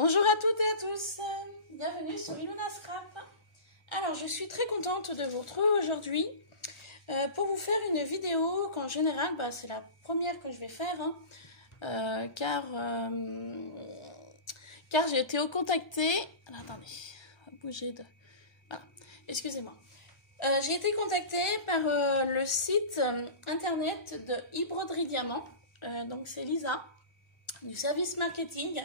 Bonjour à toutes et à tous, bienvenue sur Ilona Scrap. Alors je suis très contente de vous retrouver aujourd'hui pour vous faire une vidéo qu'en général c'est la première que je vais faire car j'ai été contactée. Alors attendez, on va bouger de... Voilà, excusez-moi. J'ai été contactée par le site internet de e-broderie diamant, donc c'est Lisa du service marketing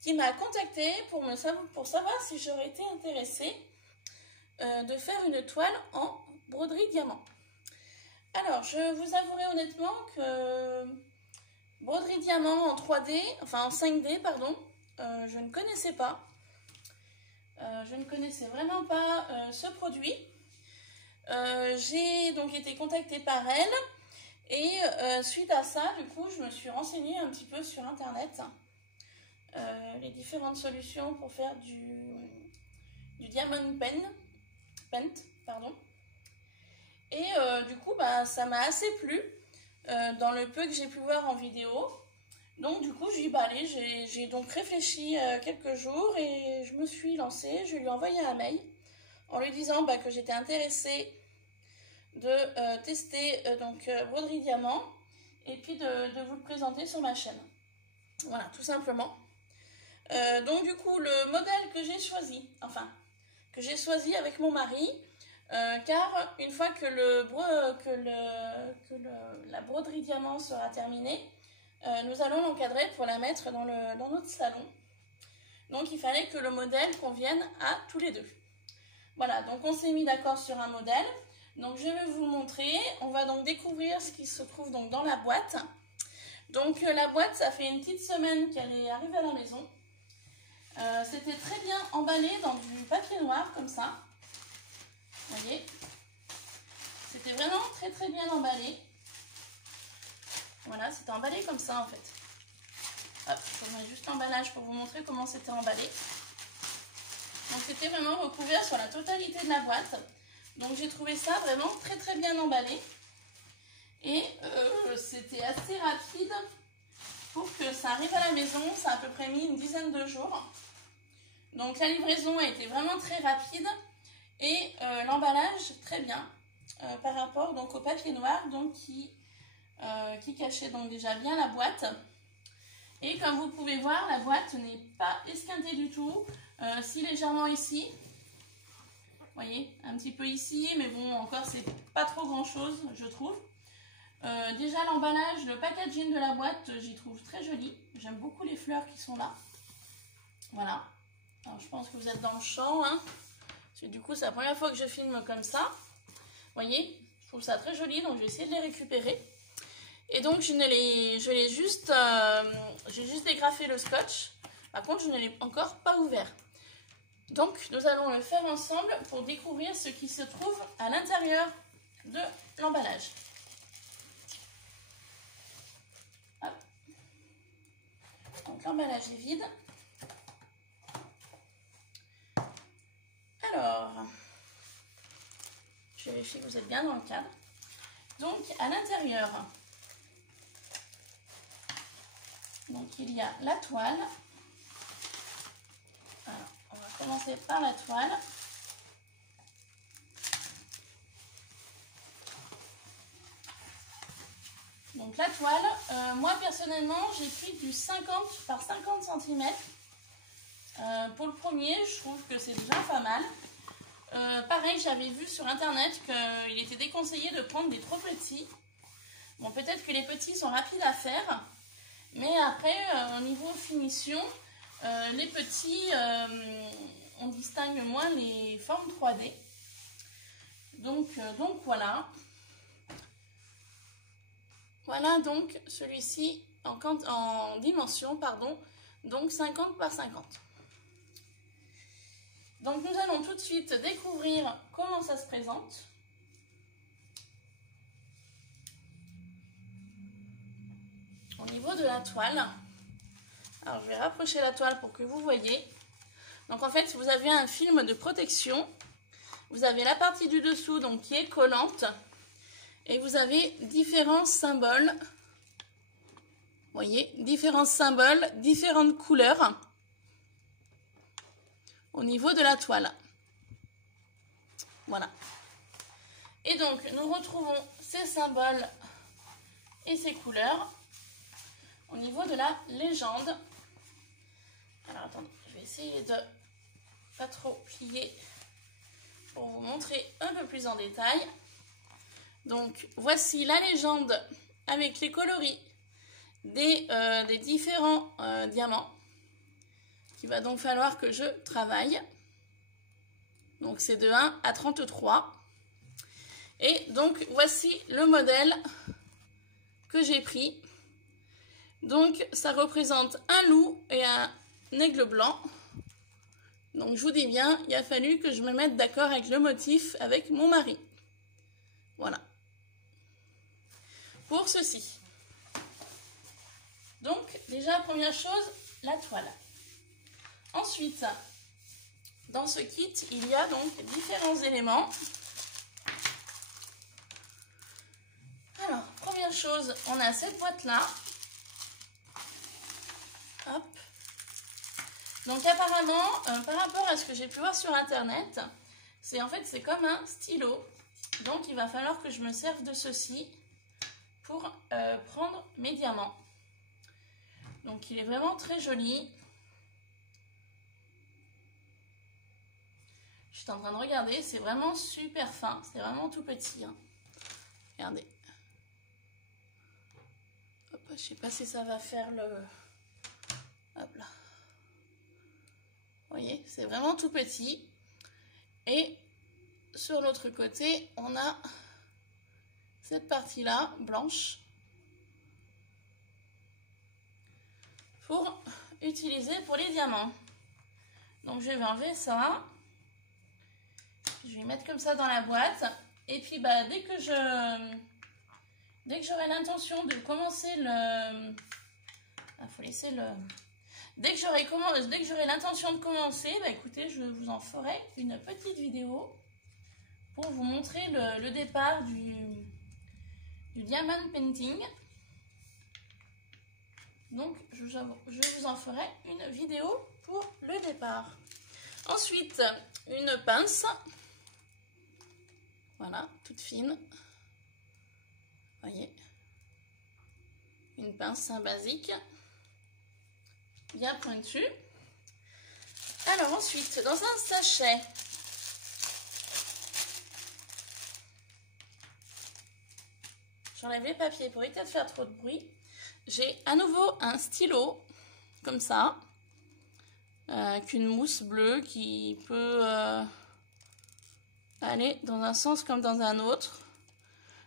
qui m'a contactée pour savoir si j'aurais été intéressée de faire une toile en broderie diamant. Alors, je vous avouerai honnêtement que broderie diamant en 3D, enfin en 5D, pardon, je ne connaissais pas. Je ne connaissais vraiment pas ce produit. J'ai donc été contactée par elle et suite à ça, du coup, je me suis renseignée un petit peu sur Internet. Les différentes solutions pour faire du diamond paint, pardon. Et du coup ça m'a assez plu dans le peu que j'ai pu voir en vidéo. Donc du coup allez, j'ai donc réfléchi quelques jours et je me suis lancée. Je lui ai envoyé un mail en lui disant que j'étais intéressée de tester broderie diamant et puis de vous le présenter sur ma chaîne. Voilà, tout simplement. Donc du coup le modèle que j'ai choisi, avec mon mari, car une fois que la broderie diamant sera terminée, nous allons l'encadrer pour la mettre dans notre salon. Donc il fallait que le modèle convienne à tous les deux. Voilà, donc on s'est mis d'accord sur un modèle. Donc je vais vous le montrer. On va donc découvrir ce qui se trouve donc dans la boîte. Donc la boîte, ça fait une petite semaine qu'elle est arrivée à la maison. C'était très bien emballé dans du papier noir comme ça. Vous voyez, c'était vraiment très très bien emballé. Voilà, c'était emballé comme ça en fait. Hop, je vous mets juste l'emballage pour vous montrer comment c'était emballé. Donc c'était vraiment recouvert sur la totalité de la boîte. Donc j'ai trouvé ça vraiment très très bien emballé. Et c'était assez rapide pour que ça arrive à la maison. Ça a à peu près mis une dizaine de jours. Donc la livraison a été vraiment très rapide et l'emballage très bien par rapport donc au papier noir donc qui cachait donc déjà bien la boîte. Et comme vous pouvez voir, la boîte n'est pas esquintée du tout, si légèrement ici. Vous voyez, un petit peu ici, mais bon, encore c'est pas trop grand chose je trouve. Déjà l'emballage, le packaging de la boîte, j'y trouve très joli. J'aime beaucoup les fleurs qui sont là. Voilà. Alors, je pense que vous êtes dans le champ, hein. Parce que du coup, c'est la première fois que je filme comme ça. Vous voyez, je trouve ça très joli, donc je vais essayer de les récupérer. Et donc, j'ai juste dégrafé le scotch. Par contre, je ne l'ai encore pas ouvert. Donc, nous allons le faire ensemble pour découvrir ce qui se trouve à l'intérieur de l'emballage. Donc, l'emballage est vide. Alors, je vérifie que vous êtes bien dans le cadre. Donc, à l'intérieur, il y a la toile. Alors, on va commencer par la toile. Donc, la toile, moi personnellement, j'ai pris du 50 par 50 cm. Pour le premier, je trouve que c'est déjà pas mal. Pareil, j'avais vu sur internet qu'il était déconseillé de prendre des trop petits. Bon, peut-être que les petits sont rapides à faire, mais après, au niveau finition, les petits, on distingue moins les formes 3D. Donc voilà. Voilà donc celui-ci en dimension, pardon, donc 50 par 50. Donc nous allons tout de suite découvrir comment ça se présente. Au niveau de la toile, alors je vais rapprocher la toile pour que vous voyez. Donc en fait vous avez un film de protection. Vous avez la partie du dessous donc qui est collante. Et vous avez différents symboles. Vous voyez, différents symboles, différentes couleurs. au niveau de la toile. Voilà. Et donc, nous retrouvons ces symboles et ces couleurs au niveau de la légende. Alors, attendez, je vais essayer de pas trop plier pour vous montrer un peu plus en détail. Donc, voici la légende avec les coloris des différents diamants qu'il va donc falloir que je travaille. Donc, c'est de 1 à 33. Et donc, voici le modèle que j'ai pris. Donc, ça représente un loup et un aigle blanc. Donc, je vous dis bien, il a fallu que je me mette d'accord avec le motif avec mon mari. Voilà. Pour ceci. Donc, déjà, première chose, la toile. Ensuite, dans ce kit, il y a donc différents éléments. Alors, première chose, on a cette boîte-là. Hop. Donc, apparemment, par rapport à ce que j'ai pu voir sur Internet, c'est comme un stylo. Donc, il va falloir que je me serve de ceci pour prendre mes diamants. Donc, il est vraiment très joli. Je suis en train de regarder, c'est vraiment super fin. C'est vraiment tout petit. Hein. Regardez. Hop, je ne sais pas si ça va faire le... Hop là. Vous voyez, c'est vraiment tout petit. Et sur l'autre côté, on a cette partie-là, blanche, pour utiliser pour les diamants. Donc, je vais enlever ça. Je vais mettre comme ça dans la boîte. Et puis, dès que j'aurai l'intention de commencer le... Ah, faut laisser le... Dès que j'aurai l'intention de commencer, écoutez, je vous en ferai une petite vidéo pour vous montrer le départ du diamond painting. Donc, je vous en ferai une vidéo pour le départ. Ensuite, une pince. Voilà, toute fine. Voyez. Une pince basique. Bien pointue. Alors ensuite, dans un sachet, j'enlève les papiers pour éviter de faire trop de bruit. J'ai à nouveau un stylo, comme ça, avec une mousse bleue qui peut aller dans un sens comme dans un autre.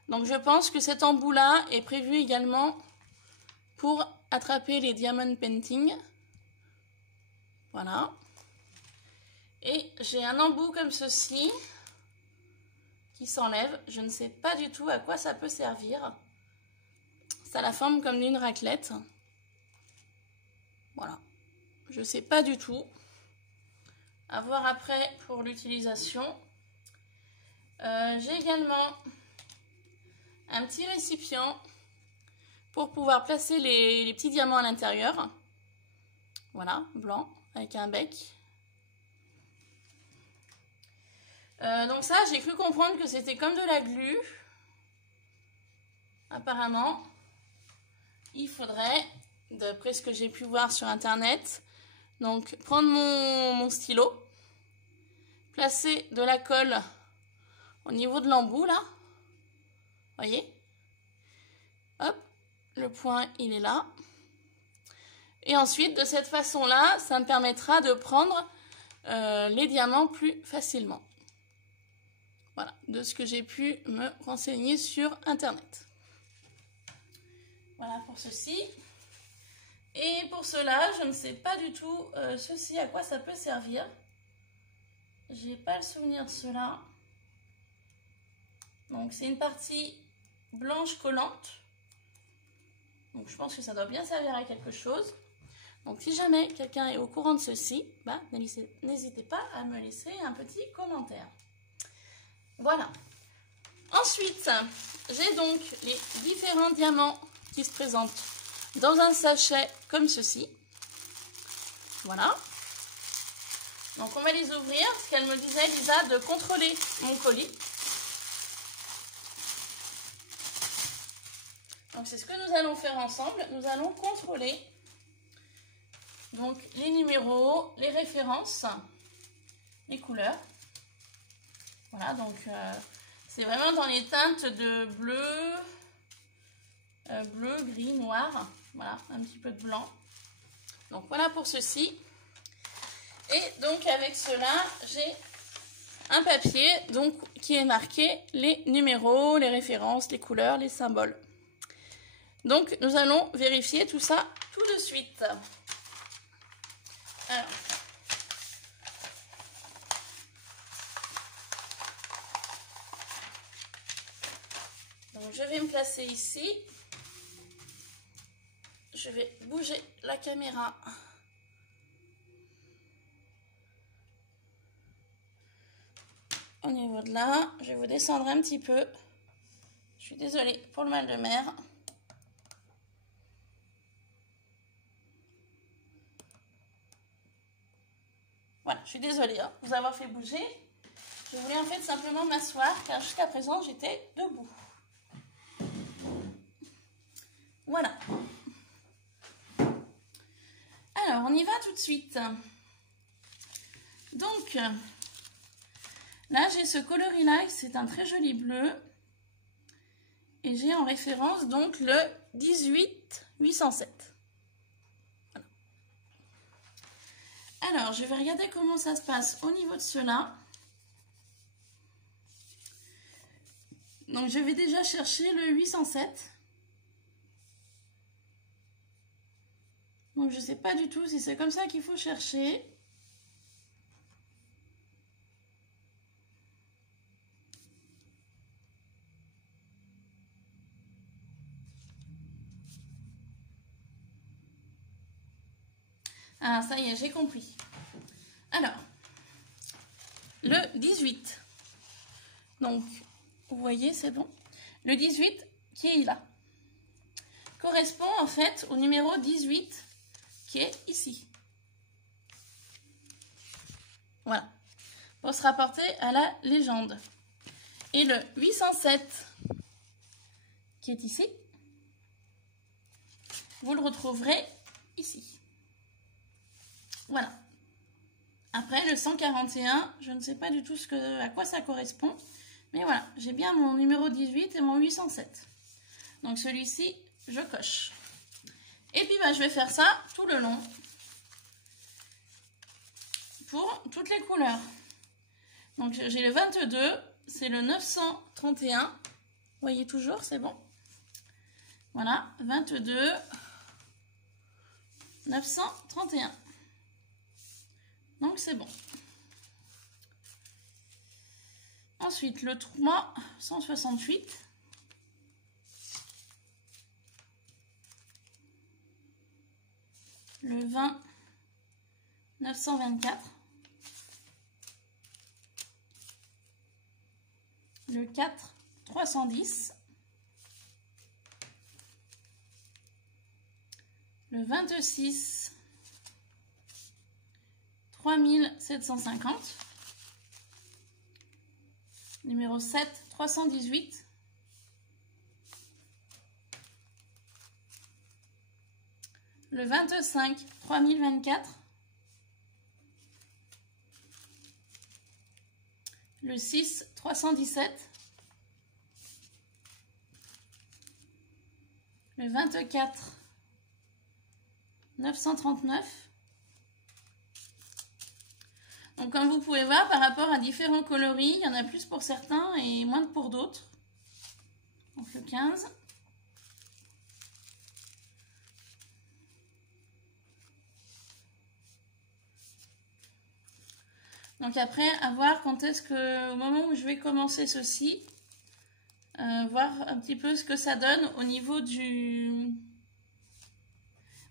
Donc je pense que cet embout-là est prévu également pour attraper les diamond painting. Voilà. Et j'ai un embout comme ceci qui s'enlève. Je ne sais pas du tout à quoi ça peut servir. Ça a la forme comme d'une raclette. Voilà. Je ne sais pas du tout. À voir après pour l'utilisation. J'ai également un petit récipient pour pouvoir placer les petits diamants à l'intérieur. Voilà, blanc, avec un bec. Donc ça, j'ai cru comprendre que c'était comme de la glu. Apparemment, il faudrait, d'après ce que j'ai pu voir sur Internet, donc prendre mon stylo, placer de la colle au niveau de l'embout, là. Voyez? Hop, le point, il est là. Et ensuite, de cette façon-là, ça me permettra de prendre les diamants plus facilement. Voilà, de ce que j'ai pu me renseigner sur Internet. Voilà pour ceci. Et pour cela, je ne sais pas du tout ceci à quoi ça peut servir. J'ai pas le souvenir de cela. Donc c'est une partie blanche collante. Donc je pense que ça doit bien servir à quelque chose. Donc si jamais quelqu'un est au courant de ceci, n'hésitez pas à me laisser un petit commentaire. Voilà. Ensuite, j'ai donc les différents diamants qui se présentent dans un sachet comme ceci. Voilà. Donc on va les ouvrir, parce qu'elle me disait, Lisa, de contrôler mon colis. Donc c'est ce que nous allons faire ensemble. Nous allons contrôler donc les numéros, les références, les couleurs. Voilà, donc c'est vraiment dans les teintes de bleu, bleu, gris, noir. Voilà, un petit peu de blanc. Donc voilà pour ceci. Et donc avec cela, j'ai un papier donc, qui est marqué les numéros, les références, les couleurs, les symboles. Donc nous allons vérifier tout ça tout de suite. Alors, donc je vais me placer ici. Je vais bouger la caméra. Au niveau de là, je vais vous descendre un petit peu. Je suis désolée pour le mal de mer. Voilà, je suis désolée de vous avoir fait bouger. Je voulais en fait simplement m'asseoir car jusqu'à présent j'étais debout. Voilà. Alors, on y va tout de suite. Donc, là j'ai ce coloris là, c'est un très joli bleu. Et j'ai en référence donc le 18807. Voilà. Alors, je vais regarder comment ça se passe au niveau de cela. Donc, je vais déjà chercher le 807. Donc, je ne sais pas du tout si c'est comme ça qu'il faut chercher. Ah, ça y est, j'ai compris. Alors, le 18. Donc, vous voyez, c'est bon. Le 18 qui est là correspond en fait au numéro 18 qui est ici. Voilà. Pour se rapporter à la légende. Et le 807 qui est ici, vous le retrouverez ici. Voilà. Après, le 141, je ne sais pas du tout à quoi ça correspond. Mais voilà, j'ai bien mon numéro 18 et mon 807. Donc celui-ci, je coche. Et puis, bah, je vais faire ça tout le long. Pour toutes les couleurs. Donc j'ai le 22, c'est le 931. Vous voyez toujours, c'est bon. Voilà, 22, 931. Donc c'est bon. Ensuite, le 3, 168. Le 20, 924. Le 4, 310. Le 26, 3750. Numéro 7, 318. Le 25, 3024. Le 6, 317. Le 24, 939. Donc comme vous pouvez voir, par rapport à différents coloris, il y en a plus pour certains et moins pour d'autres. Donc le 15. Donc après, à voir quand est-ce que, au moment où je vais commencer ceci, voir un petit peu ce que ça donne au niveau du...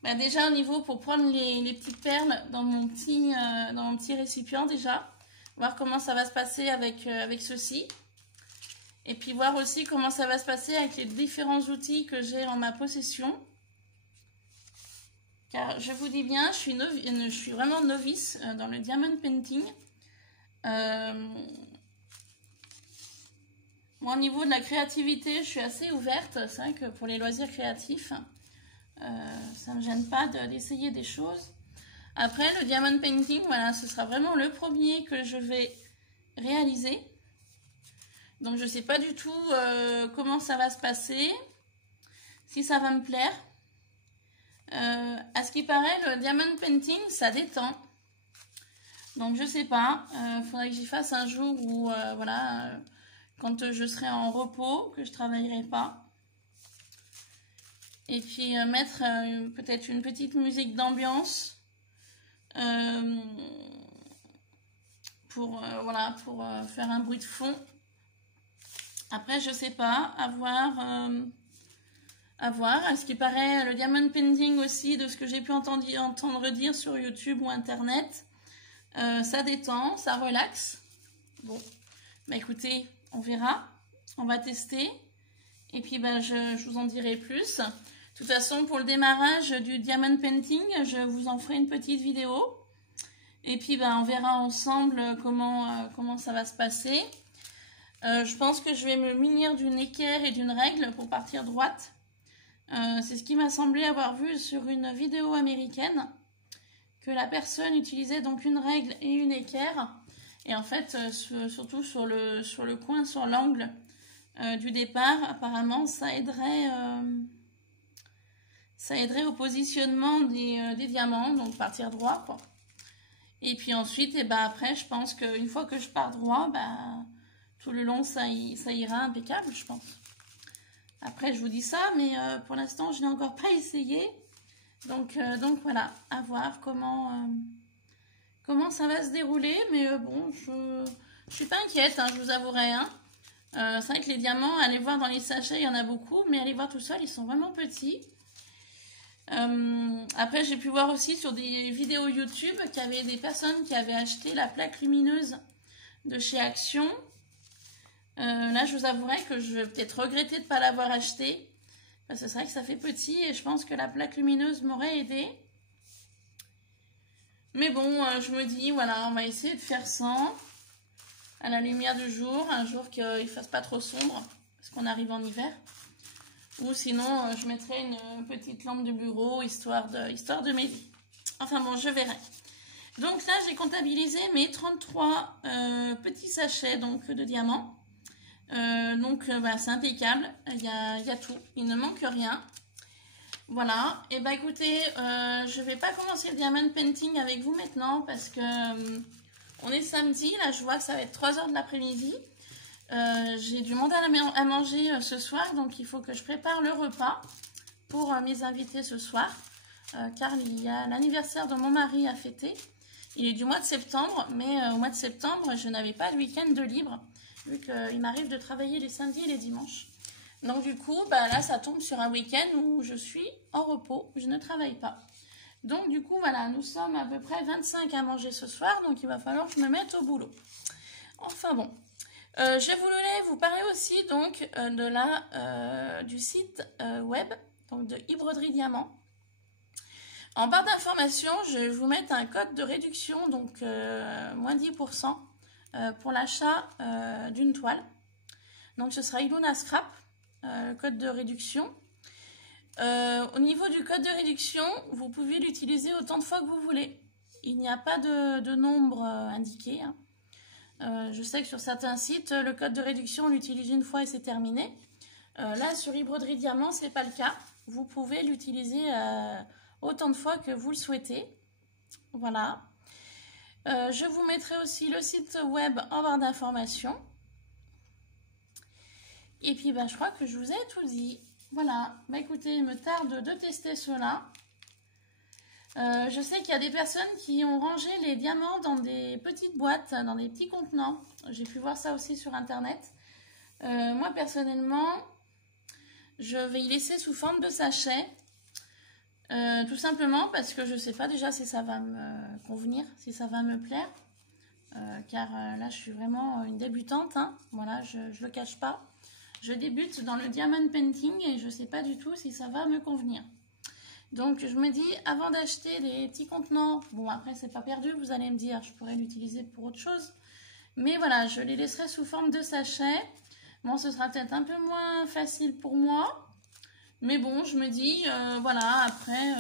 Bah déjà au niveau pour prendre les petites perles dans mon petit récipient déjà. Voir comment ça va se passer avec ceci. Et puis voir aussi comment ça va se passer avec les différents outils que j'ai en ma possession. Car je vous dis bien, je suis vraiment novice dans le diamond painting. Moi, au niveau de la créativité, je suis assez ouverte. C'est vrai que pour les loisirs créatifs, ça ne me gêne pas d'essayer des choses. Après, le diamond painting, voilà, ce sera vraiment le premier que je vais réaliser. Donc, je ne sais pas du tout comment ça va se passer, si ça va me plaire. À ce qui paraît, le diamond painting, ça détend. Donc, je ne sais pas. Faudrait que j'y fasse un jour où, voilà, quand je serai en repos, que je ne travaillerai pas. Et puis, mettre peut-être une petite musique d'ambiance. Pour faire un bruit de fond. Après, je sais pas, à voir. À ce qui paraît, le diamond painting aussi, de ce que j'ai pu entendre dire sur YouTube ou Internet, ça détend, ça relaxe. Bon, bah écoutez, on verra, on va tester. Et puis, bah, je vous en dirai plus. De toute façon, pour le démarrage du diamond painting, je vous en ferai une petite vidéo. Et puis, ben, on verra ensemble comment ça va se passer. Je pense que je vais me munir d'une équerre et d'une règle pour partir droite. C'est ce qui m'a semblé avoir vu sur une vidéo américaine, que la personne utilisait donc une règle et une équerre. Et en fait, surtout sur le coin, sur l'angle du départ, apparemment, ça aiderait au positionnement des diamants, donc partir droit, quoi. Et puis ensuite, et ben après, je pense qu'une fois que je pars droit, ben, tout le long, ça ira impeccable, je pense. Après, je vous dis ça, mais pour l'instant, je n'ai encore pas essayé. Donc voilà, à voir comment ça va se dérouler. Mais bon, je suis pas inquiète, hein, je vous avouerai. Hein. C'est vrai que les diamants, allez voir dans les sachets, il y en a beaucoup. Mais allez voir tout seul, ils sont vraiment petits. Après, j'ai pu voir aussi sur des vidéos YouTube qu'il y avait des personnes qui avaient acheté la plaque lumineuse de chez Action. Là, je vous avouerai que je vais peut-être regretter de ne pas l'avoir acheté. Parce que c'est vrai que ça fait petit et je pense que la plaque lumineuse m'aurait aidé. Mais bon, je me dis, voilà, on va essayer de faire sans. À la lumière du jour, un jour qu'il ne fasse pas trop sombre. Parce qu'on arrive en hiver. Ou sinon, je mettrai une petite lampe de bureau, histoire de m'aider. Enfin bon, je verrai. Donc là, j'ai comptabilisé mes 33 petits sachets donc, de diamants. Bah, c'est impeccable. Il y a tout. Il ne manque rien. Voilà. Et bah écoutez, je ne vais pas commencer le diamond painting avec vous maintenant parce que on est samedi. Là, je vois que ça va être 3 h de l'après-midi. J'ai du monde à manger ce soir, donc il faut que je prépare le repas pour mes invités ce soir, car il y a l'anniversaire de mon mari à fêter. Il est du mois de septembre, mais au mois de septembre, je n'avais pas le week-end de libre, vu qu'il m'arrive de travailler les samedis et les dimanches. Donc du coup, bah, là, ça tombe sur un week-end où je suis en repos, je ne travaille pas. Donc du coup, voilà, nous sommes à peu près 25 à manger ce soir, donc il va falloir que je me mette au boulot. Enfin bon. Je voulais vous parler aussi donc du site web donc de e-broderie diamant. En barre d'informations, je vais vous mettre un code de réduction, donc moins 10% pour l'achat d'une toile. Donc ce sera Iluna Scrap, le code de réduction. Au niveau du code de réduction, vous pouvez l'utiliser autant de fois que vous voulez. Il n'y a pas de nombre indiqué, hein. Je sais que sur certains sites, le code de réduction, on l'utilise une fois et c'est terminé. Là, sur e-broderie diamant, ce n'est pas le cas. Vous pouvez l'utiliser autant de fois que vous le souhaitez. Voilà. Je vous mettrai aussi le site web en barre d'informations. Et puis, bah, je crois que je vous ai tout dit. Voilà. Bah, écoutez, il me tarde de tester cela. Je sais qu'il y a des personnes qui ont rangé les diamants dans des petites boîtes, dans des petits contenants. J'ai pu voir ça aussi sur internet. Moi personnellement, je vais y laisser sous forme de sachet. Tout simplement parce que je ne sais pas déjà si ça va me convenir, si ça va me plaire. Car là je suis vraiment une débutante, hein. Voilà, je ne le cache pas. Je débute dans le diamond painting et je ne sais pas du tout si ça va me convenir. Donc je me dis, avant d'acheter des petits contenants, bon après c'est pas perdu, vous allez me dire, je pourrais l'utiliser pour autre chose. Mais voilà, je les laisserai sous forme de sachet. Bon, ce sera peut-être un peu moins facile pour moi. Mais bon, je me dis, voilà, après,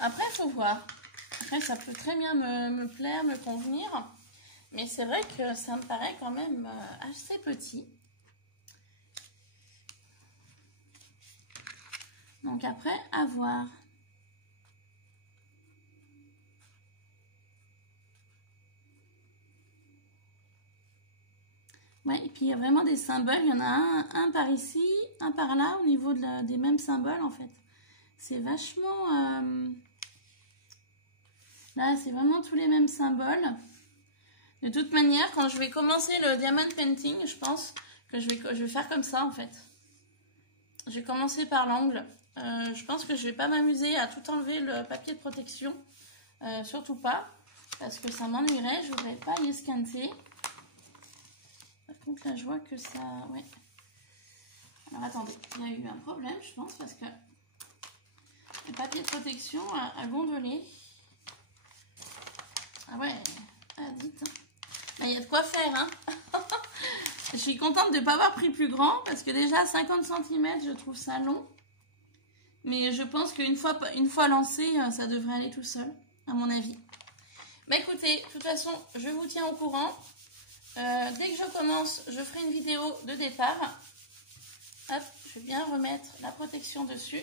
il faut voir. Après, ça peut très bien me plaire, me convenir. Mais c'est vrai que ça me paraît quand même assez petit. Donc après, à voir. Ouais, et puis il y a vraiment des symboles. Il y en a un par ici, un par là, au niveau des mêmes symboles en fait. C'est vachement... Là, c'est vraiment tous les mêmes symboles. De toute manière, quand je vais commencer le diamond painting, je pense que je vais faire comme ça en fait. Je vais commencer par l'angle. Je pense que je vais pas m'amuser à tout enlever le papier de protection. Surtout pas, parce que ça m'ennuierait. Je voudrais pas y esquinter. Par contre, là, je vois que ça... Ouais. Alors, attendez. Il y a eu un problème, je pense, parce que le papier de protection a gondolé. Ah ouais. Ah, dites. Là, il y a de quoi faire, hein. Je suis contente de ne pas avoir pris plus grand, parce que déjà, 50 cm, je trouve ça long. Mais je pense qu'une fois lancé, ça devrait aller tout seul, à mon avis. Bah écoutez, de toute façon, je vous tiens au courant. Dès que je commence, je ferai une vidéo de départ. Hop, je vais bien remettre la protection dessus.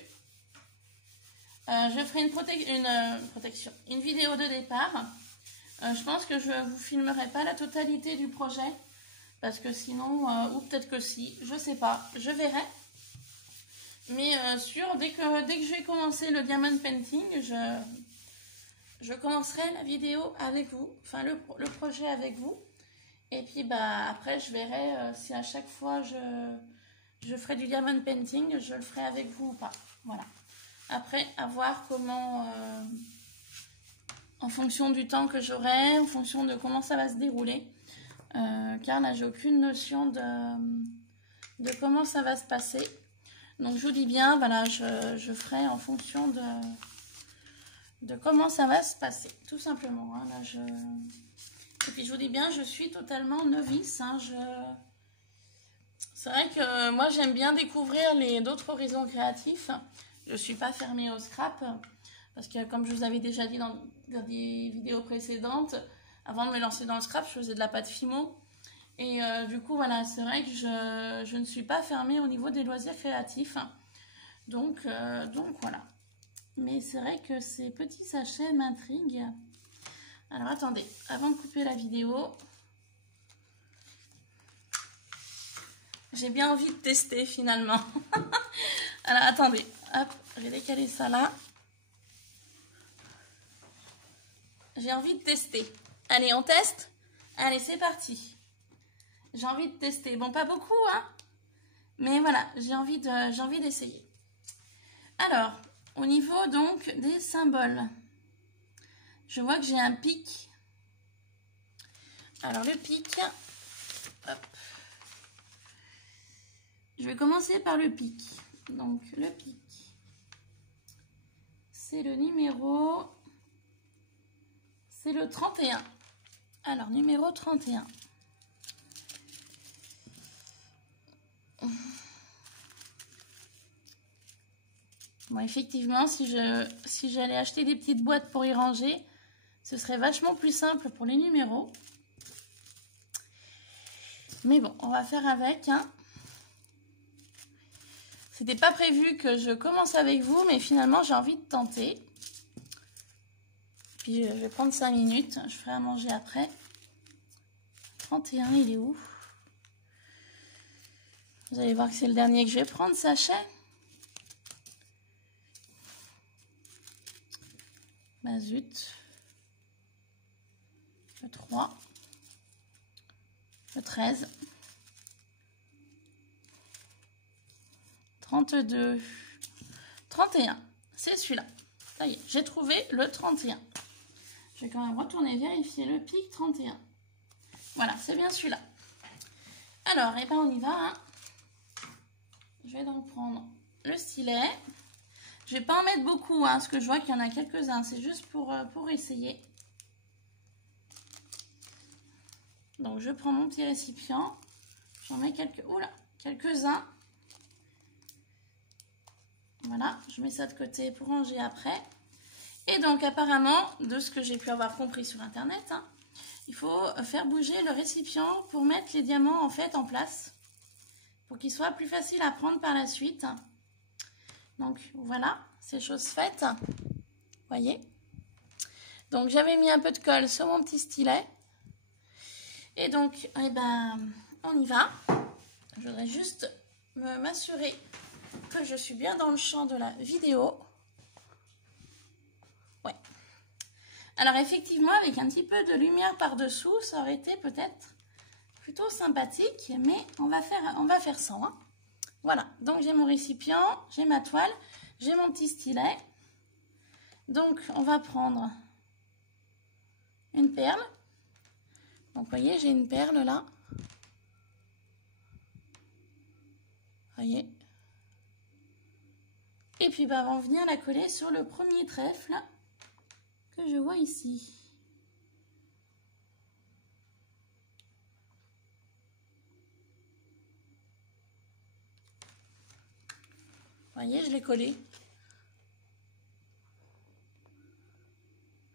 Je ferai une vidéo de départ. Je pense que je ne vous filmerai pas la totalité du projet. Parce que sinon, ou peut-être que si, je sais pas, je verrai. Mais dès que je vais commencer le diamond painting, je commencerai la vidéo avec vous, enfin le projet avec vous. Et puis bah après je verrai si à chaque fois je ferai du diamond painting, je le ferai avec vous ou pas. Voilà. Après, à voir comment, en fonction du temps que j'aurai, en fonction de comment ça va se dérouler. Car là j'ai aucune notion de comment ça va se passer. Donc je vous dis bien, voilà, je ferai en fonction de comment ça va se passer, tout simplement. Hein, là, Et puis je vous dis bien, je suis totalement novice. Hein, C'est vrai que moi j'aime bien découvrir d'autres horizons créatifs. Je ne suis pas fermée au scrap, parce que comme je vous avais déjà dit dans des vidéos précédentes, avant de me lancer dans le scrap, je faisais de la pâte Fimo. Et du coup, voilà, c'est vrai que je ne suis pas fermée au niveau des loisirs créatifs. Donc voilà. Mais c'est vrai que ces petits sachets m'intriguent. Alors, attendez, avant de couper la vidéo, j'ai bien envie de tester finalement. Alors, attendez, hop, j'ai décalé ça là. J'ai envie de tester. Allez, on teste? Allez, c'est parti. J'ai envie de tester. Bon, pas beaucoup, hein. Mais voilà, j'ai envie d'essayer. Alors, au niveau donc des symboles, je vois que j'ai un pic. Alors, le pic, hop. Je vais commencer par le pic. Donc, le pic, c'est le numéro... C'est le 31. Alors, numéro 31. Bon, effectivement, si j'allais acheter des petites boîtes pour y ranger, ce serait vachement plus simple pour les numéros. Mais bon, on va faire avec. Hein. C'était pas prévu que je commence avec vous, mais finalement, j'ai envie de tenter. Puis, je vais prendre 5 minutes. Je ferai à manger après. 31, il est où? Vous allez voir que c'est le dernier que je vais prendre, sachet. Bah zut. Le 3. Le 13. 32. 31. C'est celui-là. Ça y est, j'ai trouvé le 31. Je vais quand même retourner vérifier le pic 31. Voilà, c'est bien celui-là. Alors, et ben on y va. Hein. Je vais donc prendre le stylet. Je vais pas en mettre beaucoup, hein, parce que je vois qu'il y en a quelques-uns. C'est juste pour essayer. Donc, je prends mon petit récipient. J'en mets quelques-uns. Voilà, je mets ça de côté pour ranger après. Et donc, apparemment, de ce que j'ai pu avoir compris sur Internet, hein, il faut faire bouger le récipient pour mettre les diamants, en fait, en place. Pour qu'il soit plus facile à prendre par la suite. Donc, voilà, c'est chose faite. Vous voyez? Donc, j'avais mis un peu de colle sur mon petit stylet. Et donc, eh ben, on y va. Je voudrais juste m'assurer que je suis bien dans le champ de la vidéo. Ouais. Alors effectivement, avec un petit peu de lumière par-dessous, ça aurait été peut-être plutôt sympathique, mais on va faire sans. Hein. Voilà, donc j'ai mon récipient, j'ai ma toile, j'ai mon petit stylet. Donc on va prendre une perle. Donc vous voyez, j'ai une perle là. Voyez. Et puis bah, on va venir la coller sur le premier trèfle que je vois ici. Vous voyez, je l'ai collé.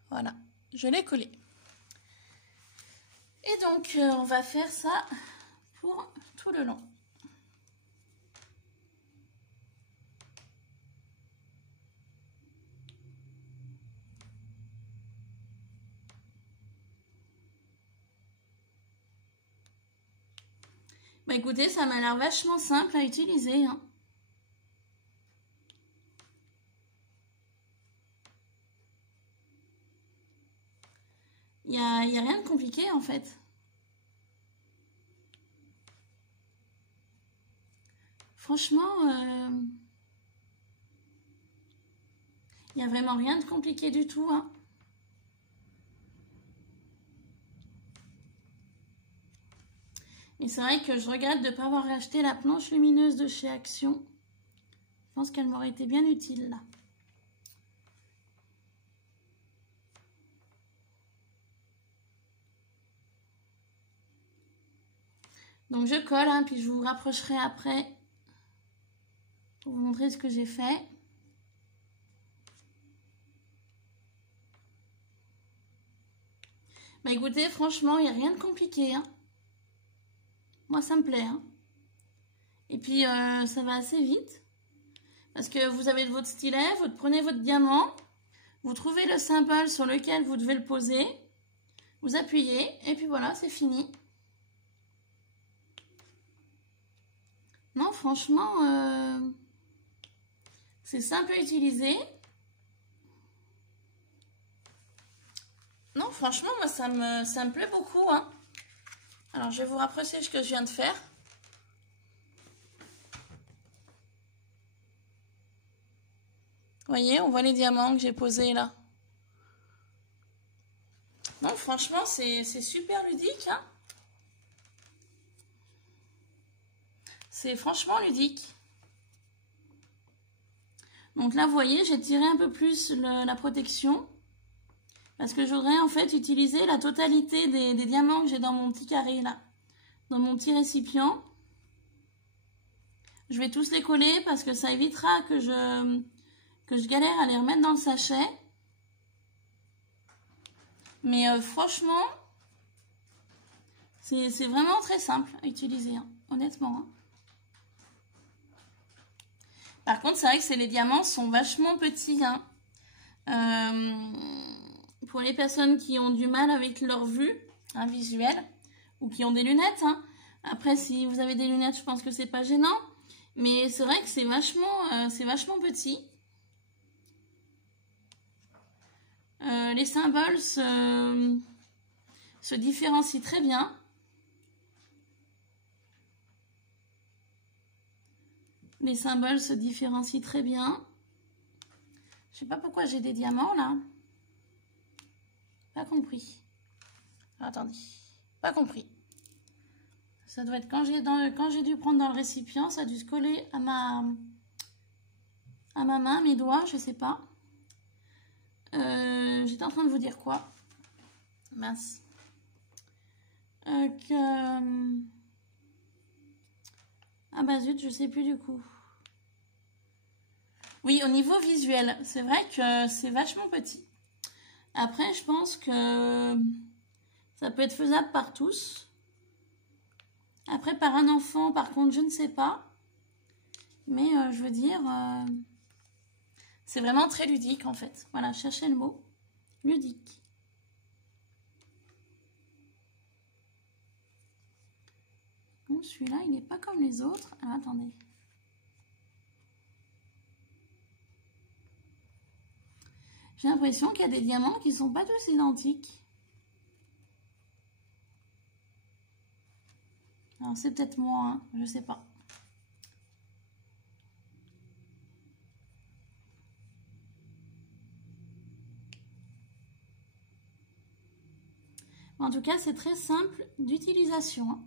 Voilà, je l'ai collé. Et donc, on va faire ça pour tout le long. Bah écoutez, ça m'a l'air vachement simple à utiliser. Hein. Il n'y a rien de compliqué en fait. Franchement, il n'y a vraiment rien de compliqué du tout. Hein. Et c'est vrai que je regrette de ne pas avoir acheté la planche lumineuse de chez Action. Je pense qu'elle m'aurait été bien utile là. Donc je colle, hein, puis je vous rapprocherai après pour vous montrer ce que j'ai fait. Bah écoutez, franchement, il n'y a rien de compliqué. Hein. Moi, ça me plaît. Hein. Et puis, ça va assez vite. Parce que vous avez votre stylet, vous prenez votre diamant, vous trouvez le symbole sur lequel vous devez le poser, vous appuyez, et puis voilà, c'est fini. Non, franchement, c'est simple à utiliser. Non, franchement, moi, ça me plaît beaucoup. Hein. Alors, je vais vous rapprocher ce que je viens de faire. Vous voyez, on voit les diamants que j'ai posés là. Non, franchement, c'est super ludique. Hein. C'est franchement ludique. Donc là, vous voyez, j'ai tiré un peu plus la protection. Parce que je voudrais en fait utiliser la totalité des diamants que j'ai dans mon petit carré là. Dans mon petit récipient. Je vais tous les coller parce que ça évitera que je galère à les remettre dans le sachet. Mais franchement, c'est vraiment très simple à utiliser, hein, honnêtement. Hein. Par contre, c'est vrai que les diamants sont vachement petits. Hein. Pour les personnes qui ont du mal avec leur vue hein, visuelle ou qui ont des lunettes. Hein. Après, si vous avez des lunettes, je pense que c'est pas gênant. Mais c'est vrai que c'est vachement petit. Les symboles se différencient très bien. Les symboles se différencient très bien. Je sais pas pourquoi j'ai des diamants là. Pas compris. Attendez. Pas compris. Ça doit être quand j'ai dû prendre dans le récipient, ça a dû se coller à à ma main, mes doigts, je sais pas. J'étais en train de vous dire quoi? Mince. Ah bah zut, je sais plus du coup. Oui, au niveau visuel, c'est vrai que c'est vachement petit. Après, je pense que ça peut être faisable par tous. Après, par un enfant, par contre, je ne sais pas. Mais je veux dire, c'est vraiment très ludique en fait. Voilà, cherchez le mot. Ludique. Bon, celui-là, il n'est pas comme les autres. Alors, attendez. J'ai l'impression qu'il y a des diamants qui ne sont pas tous identiques. Alors, c'est peut-être moi, hein, je sais pas. En tout cas, c'est très simple d'utilisation. Hein.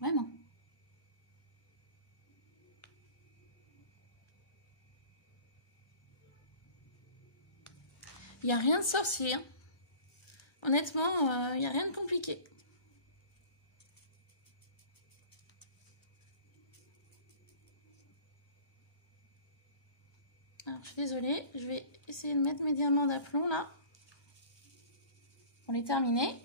Vraiment. Il n'y a rien de sorcier. Hein. Honnêtement, il n'y a rien de compliqué. Alors, je suis désolée, je vais essayer de mettre mes diamants d'aplomb là. Pour les terminer.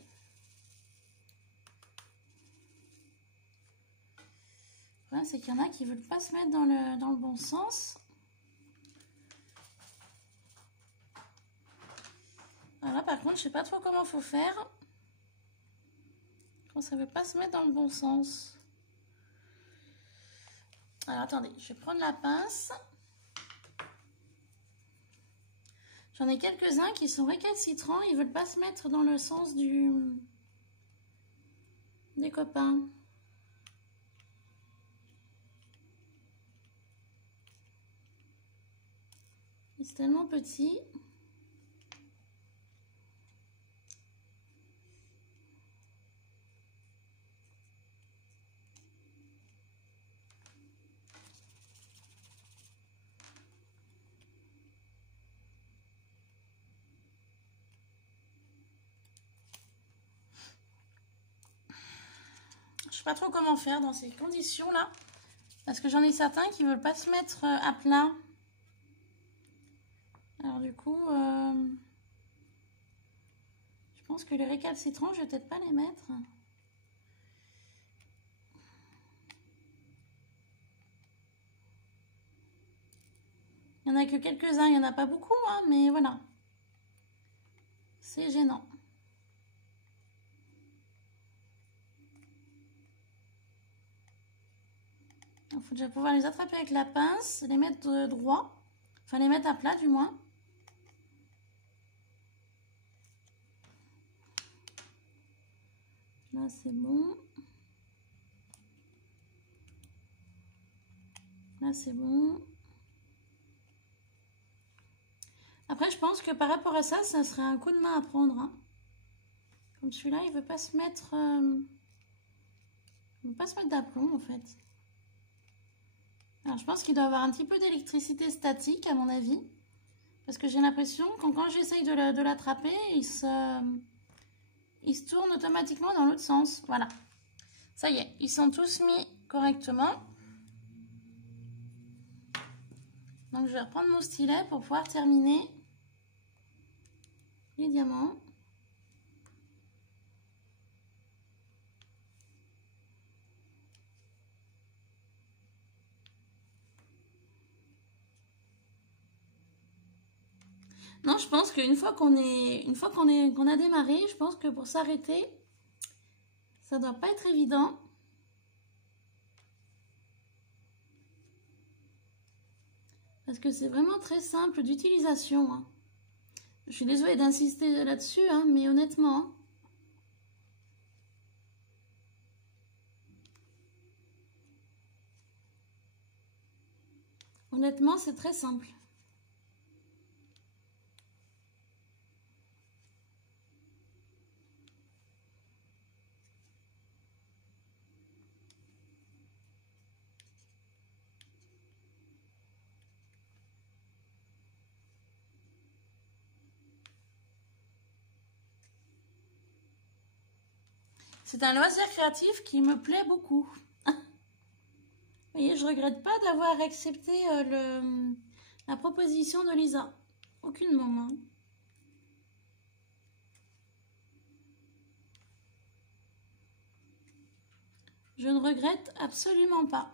Le problème, c'est qu'il y en a qui ne veulent pas se mettre dans le bon sens. Voilà, par contre, je sais pas trop comment faut faire. Quand ça veut pas se mettre dans le bon sens. Alors, attendez, je vais prendre la pince. J'en ai quelques-uns qui sont récalcitrants. Ils veulent pas se mettre dans le sens des copains. C'est tellement petit. Je sais pas trop comment faire dans ces conditions-là. Parce que j'en ai certains qui veulent pas se mettre à plat. Alors du coup, je pense que les récalcitrants, je vais peut-être pas les mettre. Il n'y en a que quelques-uns, il n'y en a pas beaucoup, hein, mais voilà. C'est gênant. Il faut déjà pouvoir les attraper avec la pince, les mettre droit. Enfin, les mettre à plat du moins. Là, c'est bon. Là, c'est bon. Après, je pense que par rapport à ça, ça serait un coup de main à prendre. Hein. Comme celui-là, il ne veut pas se mettre... il veut pas se mettre d'aplomb, en fait. Alors, je pense qu'il doit avoir un petit peu d'électricité statique, à mon avis. Parce que j'ai l'impression que quand j'essaye de l'attraper, il se tourne automatiquement dans l'autre sens. Voilà. Ça y est, ils sont tous mis correctement. Donc, je vais reprendre mon stylet pour pouvoir terminer les diamants. Non, je pense qu'une fois qu'on a démarré, je pense que pour s'arrêter, ça doit pas être évident. Parce que c'est vraiment très simple d'utilisation. Hein. Je suis désolée d'insister là-dessus, hein, mais honnêtement. Honnêtement, c'est très simple. C'est un loisir créatif qui me plaît beaucoup. Vous voyez, je regrette pas d'avoir accepté la proposition de Lisa. Aucunement. Hein. Je ne regrette absolument pas.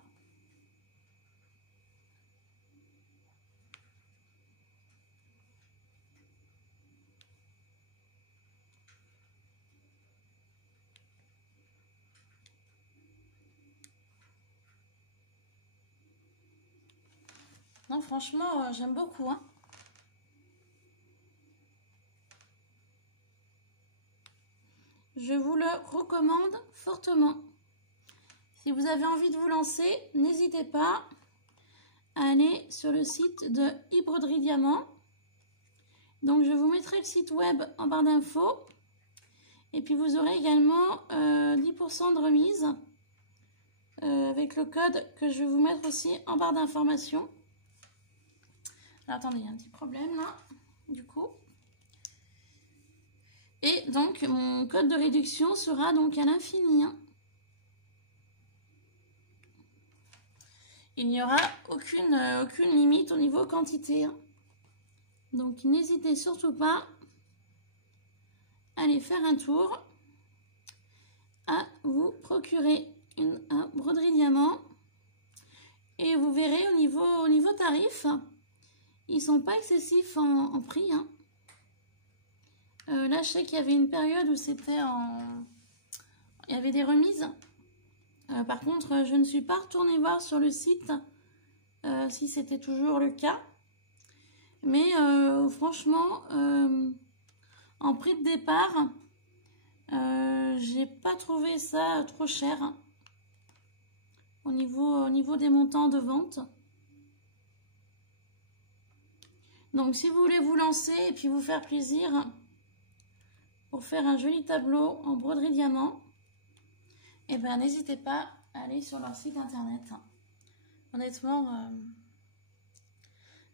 Non, franchement, j'aime beaucoup. Hein. Je vous le recommande fortement. Si vous avez envie de vous lancer, n'hésitez pas à aller sur le site de e-broderie Diamant. Donc, je vous mettrai le site web en barre d'infos. Et puis, vous aurez également 10% de remise avec le code que je vais vous mettre aussi en barre d'informations. Alors, attendez, il y a un petit problème là, du coup. Et donc, mon code de réduction sera donc à l'infini. Hein. Il n'y aura aucune limite au niveau quantité. Hein. Donc, n'hésitez surtout pas à aller faire un tour, à vous procurer un broderie Diamant. Et vous verrez au niveau tarif, ils ne sont pas excessifs en prix. Hein. Là, je sais qu'il y avait une période où c'était il y avait des remises. Par contre, je ne suis pas retournée voir sur le site si c'était toujours le cas. Mais franchement, en prix de départ, j'ai pas trouvé ça trop cher hein, au niveau des montants de vente. Donc, si vous voulez vous lancer et puis vous faire plaisir pour faire un joli tableau en broderie Diamant, eh ben, n'hésitez pas à aller sur leur site internet. Honnêtement,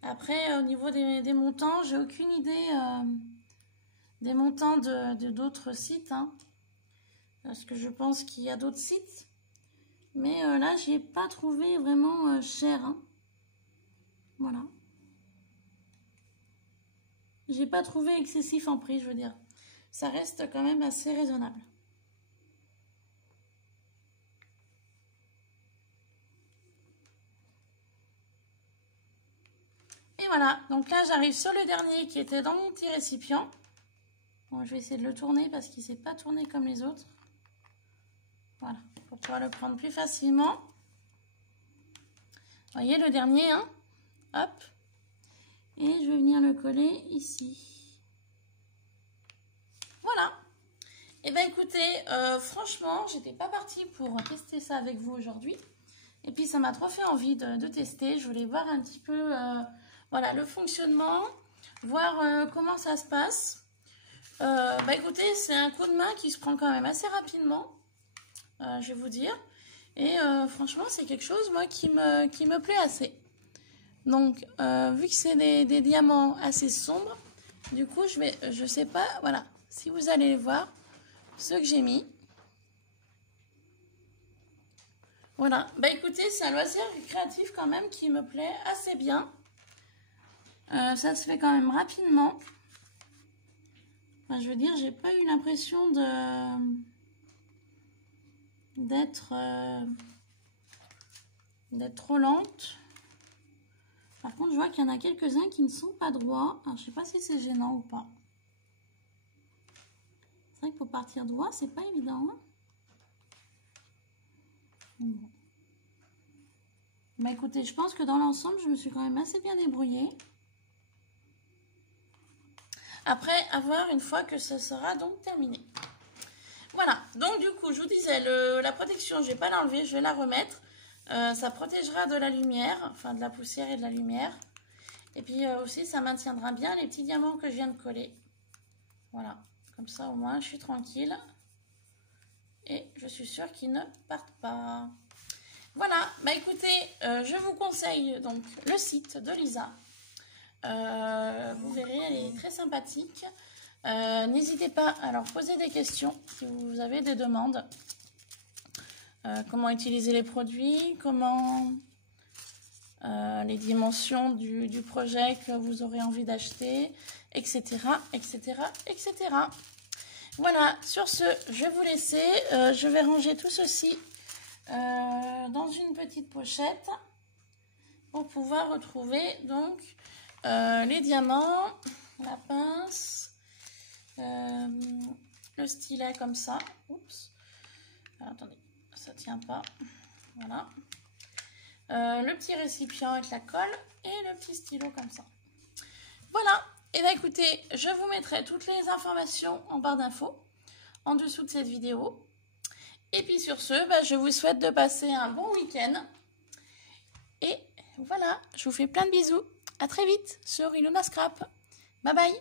après, au niveau des montants, j'ai aucune idée des montants d'autres sites. Hein, parce que je pense qu'il y a d'autres sites. Mais là, je n'ai pas trouvé vraiment cher. Hein. Voilà. J'ai pas trouvé excessif en prix, je veux dire. Ça reste quand même assez raisonnable. Et voilà, donc là j'arrive sur le dernier qui était dans mon petit récipient. Bon, je vais essayer de le tourner parce qu'il ne s'est pas tourné comme les autres. Voilà, pour pouvoir le prendre plus facilement. Vous voyez le dernier, hein? Hop. Et je vais venir le coller ici. Voilà. Et bien écoutez, franchement, j'étais pas partie pour tester ça avec vous aujourd'hui. Et puis ça m'a trop fait envie de tester. Je voulais voir un petit peu voilà, le fonctionnement, voir comment ça se passe. Bah écoutez, c'est un coup de main qui se prend quand même assez rapidement, je vais vous dire. Et franchement, c'est quelque chose, moi, qui me plaît assez. Donc, vu que c'est des diamants assez sombres, du coup, je sais pas, voilà, si vous allez voir ceux que j'ai mis. Voilà, bah écoutez, c'est un loisir créatif quand même qui me plaît assez bien. Ça se fait quand même rapidement. Enfin, je veux dire, j'ai pas eu l'impression d'être trop lente. Par contre, je vois qu'il y en a quelques-uns qui ne sont pas droits. Alors, je sais pas si c'est gênant ou pas. C'est vrai que pour partir droit, c'est pas évident. Hein. Bon. Bah écoutez, je pense que dans l'ensemble, je me suis quand même assez bien débrouillée. Après, à voir une fois que ce sera donc terminé. Voilà, donc du coup, je vous disais, la protection, je ne vais pas l'enlever, je vais la remettre. Ça protégera de la lumière, enfin de la poussière et de la lumière. Et puis aussi, ça maintiendra bien les petits diamants que je viens de coller. Voilà, comme ça au moins, je suis tranquille. Et je suis sûre qu'ils ne partent pas. Voilà, bah écoutez, je vous conseille donc le site de Lisa. Vous verrez, elle est très sympathique. N'hésitez pas à leur poser des questions si vous avez des demandes. Comment utiliser les produits, comment les dimensions du projet que vous aurez envie d'acheter, etc., etc., etc. Voilà, sur ce, je vais vous laisser. Je vais ranger tout ceci dans une petite pochette pour pouvoir retrouver donc les diamants, la pince, le stylet comme ça. Oups. Alors, attendez, ça tient pas. Voilà. Le petit récipient avec la colle et le petit stylo comme ça. Voilà. Et bien écoutez, je vous mettrai toutes les informations en barre d'infos en dessous de cette vidéo. Et puis sur ce, je vous souhaite de passer un bon week-end. Et voilà, je vous fais plein de bisous. À très vite sur Ilona Scrap. Bye bye.